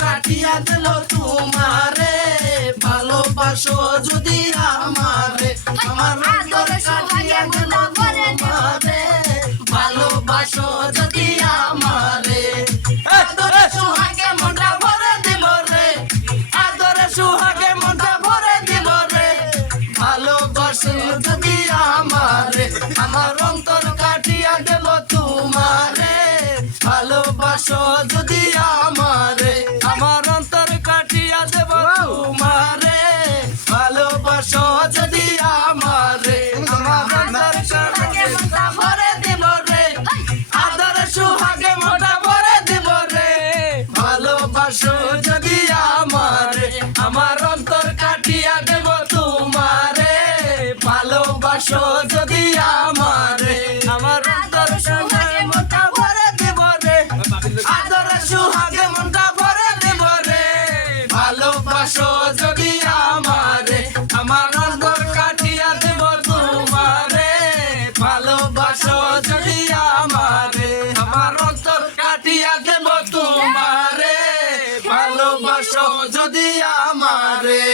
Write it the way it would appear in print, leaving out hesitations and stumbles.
কাটিয়া দিল তোমারে ভালোবাসো যদি আমারে আমার অন্তর কাটিয়া দিল তোমারে ভালোবাসো যদি আমারে আদরে সুহাগে মনটা ভরে দিব রে আদরে সুহাগে মনটা ভরে দিব রে ভালোবাসো যদি আমারে আমার অন্তর কাটিয়া দেব তোমারে ভালোবাসো যদি আমারে আমার অন্তর কাটিয়া দেব তোমারে ভালোবাসো যদি আমারে আমার অন্তর কাটিয়া ভরে দিব রে আদর সুহাগে মোটা ভরে দিব রে ভালোবাসো যদি আমারে আমার অন্তর কাটিয়া দেব তোমারে ভালোবাসো যদি আমারে আমার অন্তর সুহাগে মোটা ভরে দিব রে আদর সুহাগে মনটা ভরে দিব রে ভালোবাসো যদি আমারে আমার অন্তর কাটিয়া দেব তোমারে ভালোবাসো যদি আমারে আমার অন্তর কাটিয়া দেব তোমারে ভালোবাসো যদি আমারে